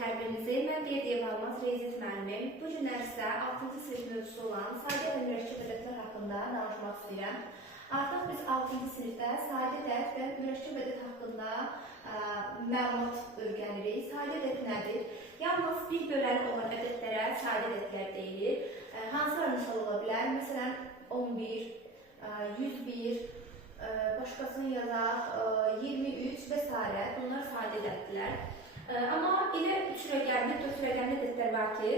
hər birinizi. Mən Berdiyev Almaz Riyaziyyat müəllimim. Bu günlər sizə 6-cı sinif mövzusu olan sadə və mürəkkəb ədədlər haqqında danışmaq istəyirəm. Artıq biz 6-cı sinifdə sadə ədəd və mürəkkəb ədəd haqqında məlumat öyrənirik. Sadə ədəd nədir? Yalnız bir böləli olan ədədlərə sadə ədədlər deyilir. Hansılar misal ola bilər? Məsələn, 11, 101, başqasını yazaq, 23 və s. Bunlar sadə ədəddirlər. Amma elə 3 rəqəmli, 4 rəqəmli ədədlər var ki,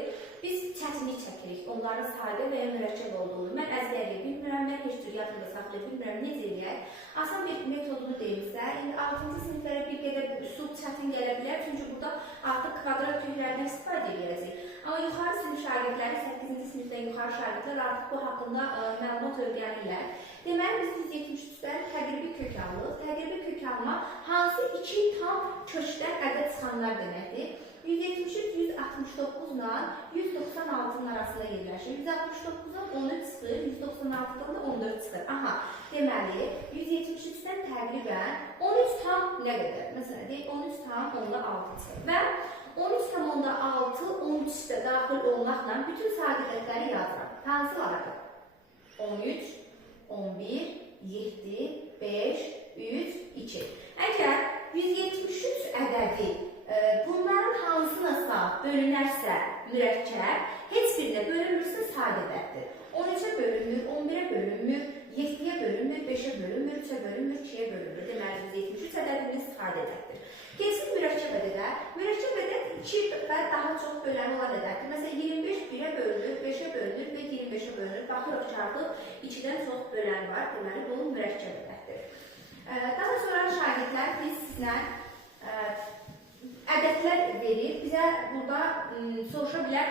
biz çətinlik çəkirik onların sadə və ya mürəkkəb olduğunu. Mən əzbərləyə bilmirəm, mən heç cür yadımda saxlaya bilmirəm, necə eləyək? Asan bir metodunu deyimsə, indi 6-cı siniflərə bir qədər üsul çətin gələ bilər, çünki burada artıq kvadrat köklərdən istifadə edəcəyik. Amma yuxarı sinif şagirdləri, 8-ci sinifdən yuxarı şagirdlər artıq bu haqqında məlumat öyrənirlər. Deməli, biz 173-dən təqribi kök alırıq. Təqribi kök alma hansı iki tam kökdən ədəd çıxanlar deməkdir. 173, 169 ilə 196-nın arasında yerləşir. 169-dan 13 çıxır, 196-dan da 14 çıxır. Aha, deməli, 173-dən təqribən 13 tam nə qədər? Məsələn, deyək, 13 tam onda 6 çıxır. Və 13 tam onda 6, 13-də daxil olmaqla bütün sadə ədədləri yazıram. Hansılardır? 13, 11, 7, 5, 3, 2. Əgər 173 ədədi bunların hansınasa bölünərsə mürəkkəb, heç birinə bölünmürsə sadə ədəddir. 13-ə bölünmür, 11-ə bölünmür, 7-yə bölünmür, 5-ə bölünmür, 3-ə bölünmür, 2-yə bölünmür. Deməli, 173 ədədimiz sadə ədəddir. Keçsin mürəkkəb ədədə. Mürəkkəb ədəd 2 və daha çox böləni olan ədəddir. Məsələn, 25 1-ə bölünür, 5-ə bölünür və 25-ə bölünür. Baxırıq ki, artıq 2-dən çox bölən var. Deməli, bu mürəkkəb ədəddir. Daha sonra şagirdlər biz sizlə ədədlər verir. Bizə burada soruşa bilər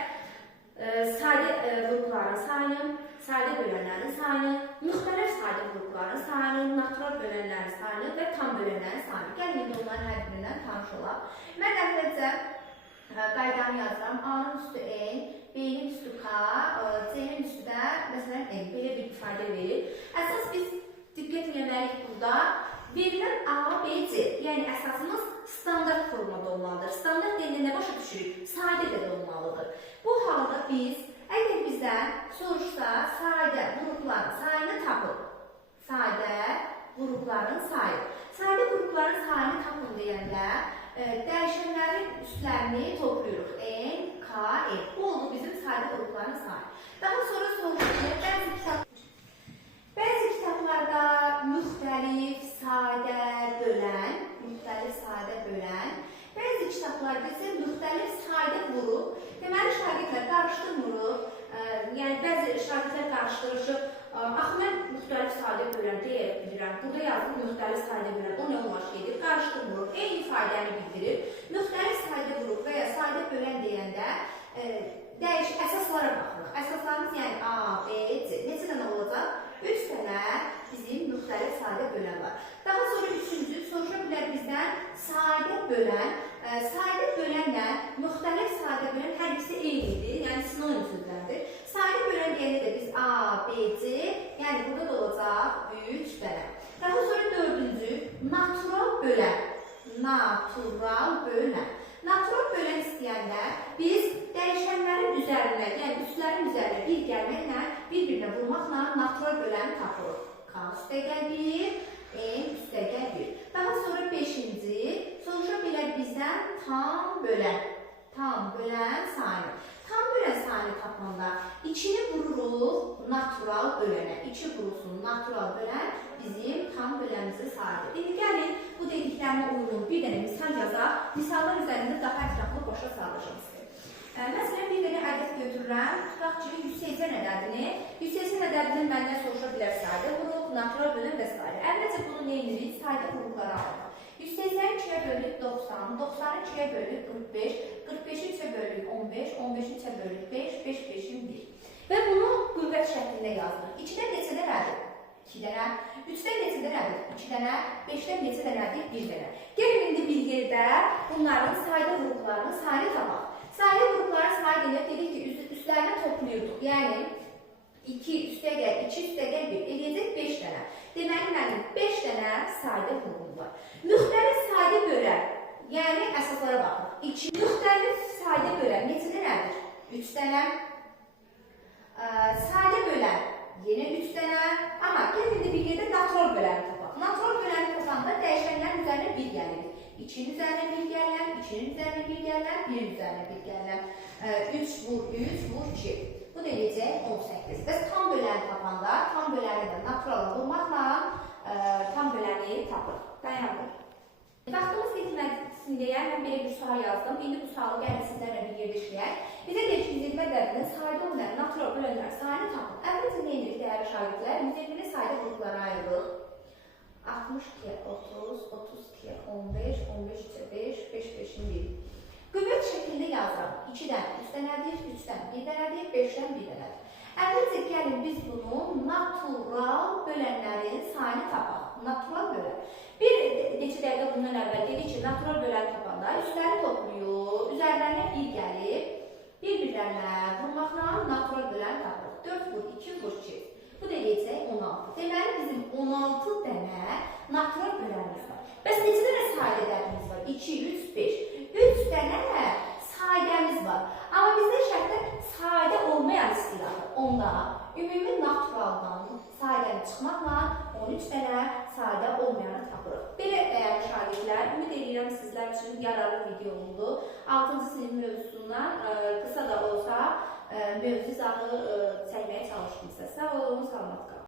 sadə qrupların sayını, sadə bölənlərin sayını, müxtəlif sadə qrupların sayını, natural bölənlərin sayını və tam bölənlərin sayını. Gəlin, indi onların hər birindən tanış olaq. Mən əvvəlcə qaydamı yazıram. A-nın üstü N, B-nin üstü K, C-nin üstü də məsələn N. Belə bir ifadə verir. Əsas biz diqqət etməliyik burada. Verilən A, B, C, yəni əsasımız standart formada olmalıdır. Standart deyildə nə başa düşürük? Sadə ədəd olmalıdır. Bu halda biz, əgər bizdən soruşsa, sadə qrupların sayını tapın. Sadə qrupların sayı. Sadə qrupların sayını tapın deyəndə dəyişənlərin üstlərini toplayırıq. N, K, E. Bu oldu bizim sadə qrupların sayı. Daha sonra soruşuruz. Bəzi kitablarda müxtəlif sadə bölən, bəzi kitablarda isə müxtəlif sadə qrup. Deməli, şagirdlər qarışdırmırıq. Yəni, bəzi şagirdlər qarışdırışıb, axı, mən müxtəlif sadə bölən deyə bilirəm. Burada yazdım müxtəlif sadə bölən, o nə olmaq şeydir? Qarışdırmırıq. Eyni ifadəni bildirir. Müxtəlif sadə qrup və ya sadə bölən deyəndə əsaslara baxırıq. Əsaslarımız yəni A, B, C. Neçə dənə olacaq? 3 dənə bizim müxtəlif sadə bölən var. Daha sonra üçüncü, soruşa bilər bizdən sadə bölən. Sadə bölənlə müxtəlif sadə bölən hər ikisi eynidir, yəni sinonim sözlərdir. Sadə bölən deyəndə də biz A, B, C, yəni burada da olacaq 3 dənə. Daha sonra dördüncü, natural bölən. Natural bölən. Natural bölən istəyəndə biz dəyişənlərin üzərinə, yəni üstlərin üzərinə bir gəlməklə, bir-birinə vurmaqla natural böləni tapırıq. K üstəgəl 1, N üstəgəl 1. Daha sonra 5-ci, soruşa bilər bizdən tam bölən. Tam bölən sayını. Tam bölən sayını tapmanda 2-ni vururuq natural bölənə. 2 vurulsun natural bölən bizim tam bölənimizi sayıdır. İndi gəlin, bu dediklərimə uyğun bir dənə misal yazaq. Misallar üzərində daha ətraflı başa salacağım sizə. Məsələn, bir dənə ədəd götürürəm. Tutaq ki, 180 ədədini. 180 ədədini məndən soruşa bilər sadə qrup, natural bölən və s. Əvvəlcə bunu nə edirik? Sadə qruplara alırıq. 180 2-yə bölünür 90, 90-ı 2-yə bölünür 45, 45-i 3-ə bölünür 15, 15-i 3-ə bölünür 5, 5, 5-in 1. Və bunu qüvvət şəklində yazılır. 2-dən neçə dənədir? 2 dənə. 3-dən neçə dənədir? 2 dənə. 5-dən neçə dənədir? 1 dənə. Gəlin indi bir yerdə bunların sadə qruplarının sayını tapaq. Sadə qrupların sayı dedik ki, üstlərini toplayırdıq. Yəni, 2 üstəgəl, 2 üstəgəl 1 eləyəcək 5 dənə. Deməli, mənim 5 dənə sadə qrupum var. Müxtəlif sadə bölən Yəni əsaslara baxın. 2 müxtəlif sadə bölən neçə dənədir? 3 dənə. Sadə bölən yenə 3 dənə. Amma gəlin indi bir yerdə natural böləni tapaq. Natural böləni tapanda dəyişənlərin üzərinə 1 gəlir. 2-nin üzərinə 1 gəlirəm, 2-nin üzərinə 1 gəlirəm, 1-in üzərinə 1 gəlirəm. 3 vur 3 vur 2. Bu da eləyəcək 18. Bəs tam böləni tapanda, tam böləni də naturala vurmaqla tam böləni tapırıq. Dayandır. Vaxtımız yetməsin deyə mən belə bir sual yazdım. İndi bu sualı gəlin sizlərlə bir yerdə işləyək. Bizə deyir ki, 120 ədədinin sadə olmayan natural bölənlər sayını tapın. Əvvəlcə nə edirik dəyərli şagirdlər? 120-ni sadə qruplara ayırırıq. 62, 30, 32, 15, 15, 5, 5, 5'in 1. Qüvvət şəklində yazıram. 2-dən 3 dənədir, 3-dən 1 dənədir, 5-dən 1 dənədir. Əvvəlcə gəlin biz bunu natural bölənlərin sayını tapaq. Natural bölən. Bir neçə dəqiqə bundan əvvəl dedik ki, natural böləni tapanda üstləri topluyor, üzərlərinə 1 gəlib, bir-birlərinə vurmaqla natural böləni tapırıq. 4 vur 2 vur 2. Bu da eləyəcək 16. Deməli bizim 16 dənə natural bölənimiz var. Bəs neçə dənə sadə ədədimiz var? 2, 3, 5. 3 dənə sadəmiz var. Amma bizdə şərtdə sadə olmayan istilahı. Onda ümumi naturaldan sadəni çıxmaqla 13 dənə sadə olmayanı tapırıq. Belə dəyərli şagirdlər, ümid edirəm sizlər üçün yararlı video oldu. 6-cı sinif mövzusundan qısa da olsa mövzu izahı çəkməyə çalışdım sizə. Sağ olun, salamat qalın.